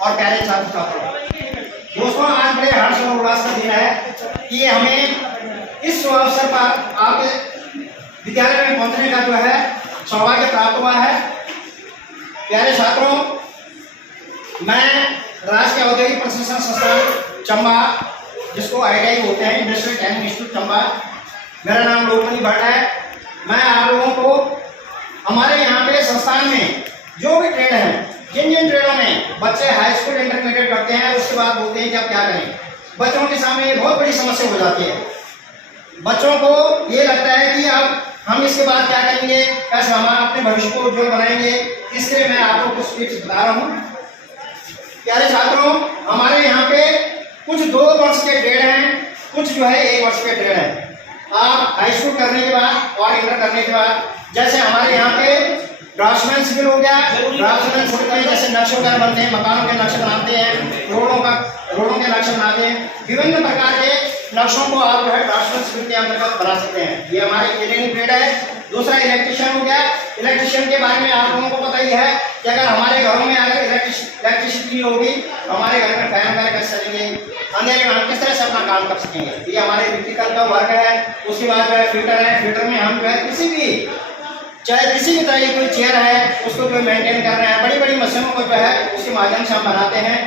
और प्यारे छात्र छात्राओं, दोस्तों आज बड़े हर्ष और उल्लास का दिन है कि हमें इस शुभ अवसर पर आपके विद्यालय में पहुंचने का जो है सौभाग्य प्राप्त हुआ है। प्यारे छात्रों, मैं राष्ट्रीय औद्योगिक प्रशिक्षण संस्थान चंबा, जिसको ITI होते हैं, इंडस्ट्रियल ट्रेनिंग इंस्टीट्यूट चंबा, मेरा नाम लोकमणि भट्ट है। मैं आप लोगों को हमारे यहाँ पे संस्थान में जो भी ट्रेड है, जिन जिन ट्रेडों में बच्चे हाई स्कूल इंटरमीडिएट करते हैं, उसके बाद बोलते हैं कि अब क्या करें, बच्चों के सामने ये बहुत बड़ी समस्या हो जाती है। बच्चों को ये लगता है कि अब हम इसके बाद क्या करेंगे, कैसे हम अपने भविष्य को उज्जवल बनाएंगे। इसलिए मैं आपको कुछ टिप्स बता रहा हूँ। प्यारे छात्रों, हमारे यहाँ पे कुछ 2 वर्ष के ट्रेड हैं, कुछ जो है 1 वर्ष के ट्रेड है। आप हाई स्कूल करने के बाद और इंटर करने के बाद, जैसे हमारे यहाँ पे ड्राफ्ट्समैन सिविल हो गया, ड्राफ्ट्समैन सिविल में जैसे नक्शे वगैरह बनते हैं, मकानों के नक्शे बनाते हैं, रोडों के नक्शे बनाते हैं, विभिन्न प्रकार के नक्शों को आप जो है ड्राफ्ट्समैन सिविल के अंतर्गत बना सकते हैं। ये हमारे इंजीनियरिंग ट्रेड है। दूसरा इलेक्ट्रिशियन हो गया। इलेक्ट्रिशियन के बारे में आप लोगों को पता ही है कि अगर हमारे घरों में अगर इलेक्ट्रिसिटी होगी, हमारे घर में फैन वगैरह कैसे चलेंगे, अंधेरे में हम किस तरह से अपना काम कर सकेंगे। ये हमारे इलेक्ट्रिकल का वर्क है। उसके बाद जो है फिल्टर है। फिल्टर में हम जो है किसी भी तरह की कोई चेयर है, उसको जो मेंटेन कर रहे हैं, बड़ी बड़ी मशीनों को जो है उसके माध्यम से हम बनाते हैं।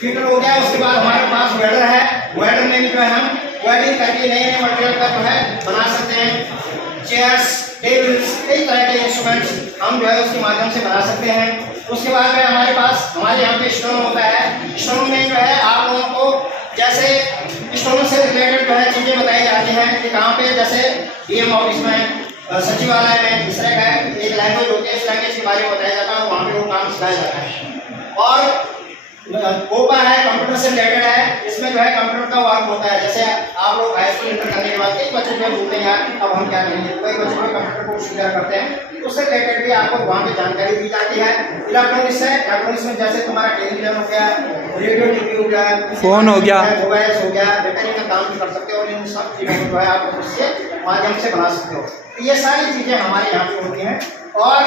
फिल्टर हो गया। उसके बाद हमारे पास वेल्डर है। वेल्डर में भी जो है हम वेल्डिंग करके नए नए मटेरियल का जो है बना सकते हैं। चेयर्स, टेबल्स, कई तरह के इंस्ट्रूमेंट्स हम जो है उसके माध्यम से बना सकते हैं। उसके बाद में हमारे पास हमारे यहाँ पे स्टोन होता है। स्टोन में जो है आप लोगों को जैसे स्टोन से रिलेटेड जो है चीजें बताई जाती हैं कि कहाँ पे, जैसे DM ऑफिस में, सचिवालय में इस तरह का एक लैंग्वेज होती है, इस लैंग्वेज के बारे में बताया जाता है, वहाँ पे वो काम सिखाया जाता है। और कोपा है, कंप्यूटर से रिलेटेड है। इसमें जो है कंप्यूटर का वर्क होता है। जैसे आप लोग हाई स्कूल इंटर करने के बाद कई बच्चे जो बोलते हैं यार अब हम क्या करेंगे, कई बच्चे जो कंप्यूटर कोर्स वगैरह करते हैं, उससे रिलेटेड भी आपको वहाँ पे जानकारी दी जाती है। इलेक्ट्रॉनिक्स है। इलेक्ट्रॉनिक्स में जैसे तुम्हारा टेलीविजन हो गया, रेडियो टीवी हो गया, फोन हो गया, मोबाइल हो गया, रिपेयरिंग का काम भी कर सकते हो और इन सब चीज़ों को जो है आप उससे माध्यम से बना सकते हो। ये सारी चीजें हमारे यहाँ पे होती हैं। और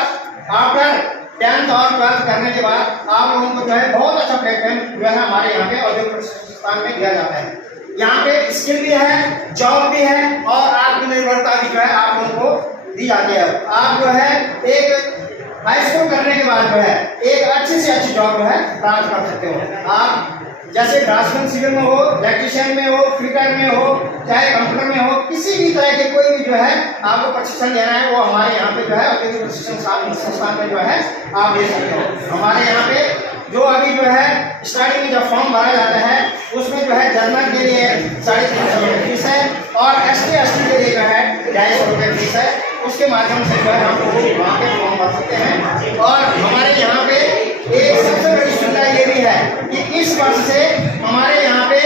आफ्टर 10th और 12th करने के बाद आप लोगों को जो है बहुत अच्छा प्लेटफॉर्म जो है हमारे यहाँ पे औद्योगिक प्रशिक्षण में दिया जाता है। यहाँ पे स्किल भी है, जॉब भी है और आत्मनिर्भरता भी जो है आप लोगों को दी जाती है। आप जो है एक हाई स्कूल करने के बाद जो है एक अच्छी से अच्छी जॉब जो है प्राप्त कर सकते हो। आप जैसे ड्राफ्ट्समैन सिविल में हो, इलेक्ट्रिशियन में हो, फिटर में हो, चाहे कंप्यूटर में हो, किसी भी तरह के कोई भी जो है आपको प्रशिक्षण देना है, वो हमारे यहाँ पे जो है औद्योगिक प्रशिक्षण संस्थान में जो है आप ले सकते हो। हमारे यहाँ पे जो अभी जो है स्टार्टिंग में जब फॉर्म भरा जाता है, उसमें जो है जनरल के लिए 350 रुपये फीस है और ST के लिए जो है 250 रुपये फीस है। उसके माध्यम से जो है हम लोग वहाँ पे फॉर्म भर सकते हैं। और हमारे यहाँ पे एक सबसे बड़ी सुविधा ये भी है कि इस वर्ष से हमारे यहाँ पे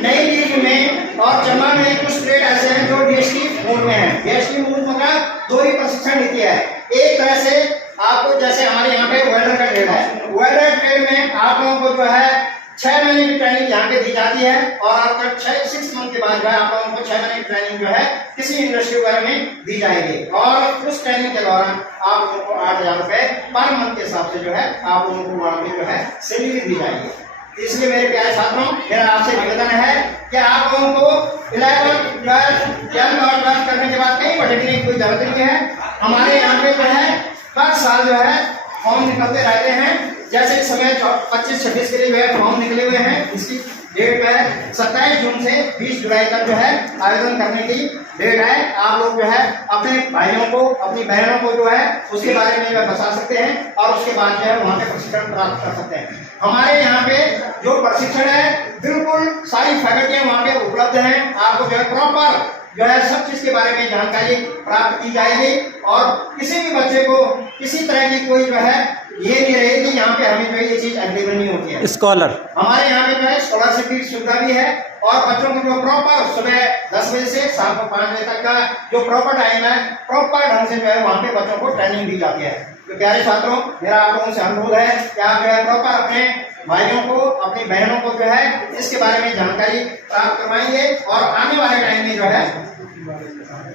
नई लीग में और चंबा में कुछ ट्रेड ऐसे हैं जो DST मोड में है। DST मोड का 2 ही प्रशिक्षण नीति है। एक तरह से आपको, जैसे हमारे यहाँ पे वेल्डर का ट्रेड है, वेल्डर ट्रेड में आप लोगों को जो है 6 महीने की ट्रेनिंग यहाँ पे दी जाती है और आपका 6 मंथ के बाद जो है आप लोगों को 6 महीने की ट्रेनिंग जो है किसी इंडस्ट्री वगैरह में दी जाएगी। और उस ट्रेनिंग के दौरान आप लोगों को 8,000 रुपये पर मंथ के हिसाब से जो है आप लोगों को वहाँ पे जो है सैलरी दी जाएगी। इसलिए मेरे प्यारे छात्रों, मेरा आपसे निवेदन है कि आप लोगों को 11th, 12th और 12th करने के बाद कहीं पढ़ने की कोई जरूरत नहीं है। हमारे यहाँ पे जो है हर साल जो है फॉर्म निकलते रहते हैं। जैसे इस समय 25-26 के लिए जो है फॉर्म निकले हुए हैं। इसकी डेट है 27 जून से 20 जुलाई तक जो है आवेदन करने की डेट है। आप लोग जो है अपने भाइयों को, अपनी बहनों को जो है उसके बारे में बता सकते हैं और उसके बाद जो है वहाँ पे प्रशिक्षण प्राप्त कर सकते हैं। हमारे यहाँ पे जो प्रशिक्षण है बिल्कुल सारी फैकल्टियाँ वहाँ पे उपलब्ध हैं। आपको जो है प्रॉपर जो है सब चीज के बारे में जानकारी प्राप्त की जाएगी और किसी भी बच्चे को किसी तरह की कोई जो है ये नहीं रहेगी यहाँ पे हमें जो है ये चीज अवेलेबल नहीं होती है। स्कॉलर हमारे यहाँ पे जो है स्कॉलरशिप की सुविधा भी है और बच्चों को जो प्रॉपर सुबह 10 बजे से शाम को 5 बजे तक का जो प्रॉपर टाइम है, प्रॉपर ढंग से जो है वहाँ पे बच्चों को ट्रेनिंग दी जाती है। तो प्यारे छात्रों, मेरा आप लोगों से अनुरोध है कि आप जो है प्रॉपर अपने भाइयों को, अपनी बहनों को जो है इसके बारे में जानकारी प्राप्त करवाएंगे और आने वाले टाइम में जो है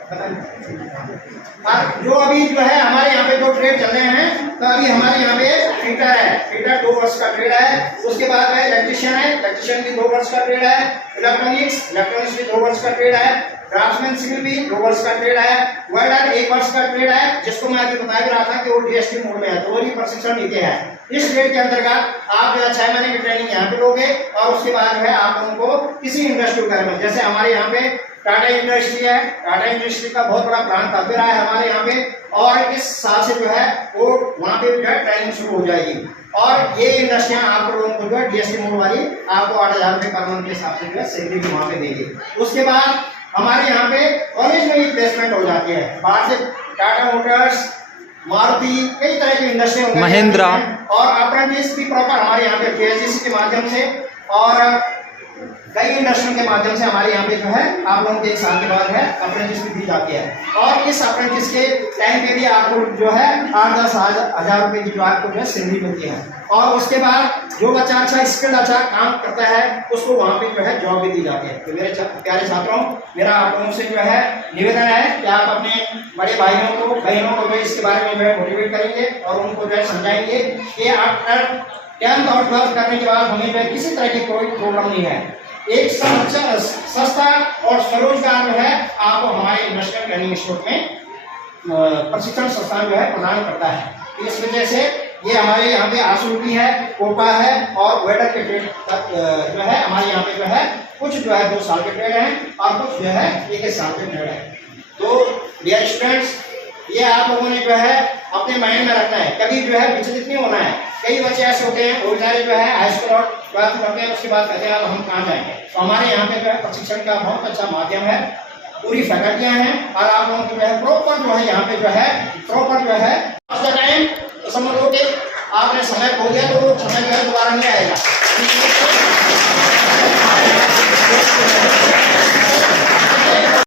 और जो अभी जो है हमारे यहाँ पे जो ट्रेड चल रहे हैं, तो अभी हमारे यहाँ पे फिटर है, फिटर 2 वर्ष का ट्रेड है। उसके बाद है इलेक्ट्रिशियन है, इलेक्ट्रिशियन भी 2 वर्ष का ट्रेड है। इलेक्ट्रॉनिक्स भी 2 वर्ष का ट्रेड है। ड्राफ्ट्समैन सिविल भी 2 वर्ष का ट्रेड है। वेल्डर 1 वर्ष का ट्रेड है, जिसको मैं अभी बता रहा था कि वो डीएसटी मोड में है, तो वही प्रशिक्षण नीति है। इस ट्रेड के अंतर्गत आप जो है 6 महीने की ट्रेनिंग यहाँ पे लोगे और उसके बाद जो है आप लोगों को किसी इंडस्ट्री वगैरह में, जैसे हमारे यहाँ पे टाटा इंडस्ट्री है, टाटा इंडस्ट्री का बहुत बड़ा प्लांट अब भी रहा है हमारे यहाँ पे, और इस साल से जो है वो वहाँ पे जो है ट्रेनिंग शुरू हो जाएगी। और ये इंडस्ट्रियाँ आप लोगों को जो है डीएसटी मोड वाली आपको 8,000 रुपये पर मंथ के हिसाब से जो है सैलरी भी वहाँ पे देगी। उसके बाद हमारे यहाँ पे कॉलेज में ही प्लेसमेंट हो जाती है। बाहर से टाटा मोटर्स, मारुति, कई तरह की इंडस्ट्री, महिंद्रा, और अप्रेंटिस भी प्रॉपर हमारे यहाँ पे केएचईसी के माध्यम से और कई इंडस्ट्री के माध्यम से हमारे यहाँ पे जो है आप लोगों के 1 साल के बाद है अप्रेंटिस भी दी जाती है। और इस अप्रेंटिस के टाइम पे भी आपको जो है 8-10 हज़ार रुपये की जो आपको जो है सैलरी मिलती है। और उसके बाद जो बच्चा अच्छा स्किल्ड अच्छा काम करता है उसको वहाँ पे जो है जॉब भी दी जाती है। तो मेरे प्यारे छात्रों, मेरा आप लोगों से जो है निवेदन है कि आप अपने बड़े भाइयों को बहनों को जो इसके बारे में जो है मोटिवेट करेंगे और उनको जो है समझाएंगे कि आफ्टर 10th और 12th करने के बाद हमें जो है किसी तरह की कोई प्रॉब्लम नहीं है। एक सस्ता और स्वरोजगार जो है आपको हमारे इंडस्ट्रियल ट्रेनिंग इंस्टीट्यूट में प्रशिक्षण संस्थान जो है प्रदान करता है। इस वजह से ये हमारे यहाँ पे आशुरूपी है, कोपा है और वेटर के ट्रेड जो है हमारे यहाँ पे जो है कुछ जो है 2 साल के ट्रेड हैं और कुछ जो है 1 साल के ट्रेड है। तो डियर स्टूडेंट्स, ये आप लोगों ने जो है अपने माइंड में रखना है, कभी जो है विचलित नहीं होना है। कई बच्चे ऐसे होते हैं वो सारे जो है हाई स्कूल और 12th करते हैं, उसके बाद कहते हैं अब हम कहाँ जाएंगे। तो हमारे यहाँ पे जो है प्रशिक्षण का बहुत अच्छा माध्यम है, पूरी फैकल्टियाँ हैं और आप लोगों की जो है प्रॉपर जो है यहाँ पे जो है प्रॉपर जो है टाइम, तो समझ लो कि आपने समय खो दिया तो समय जो है दोबारा नहीं आएगा।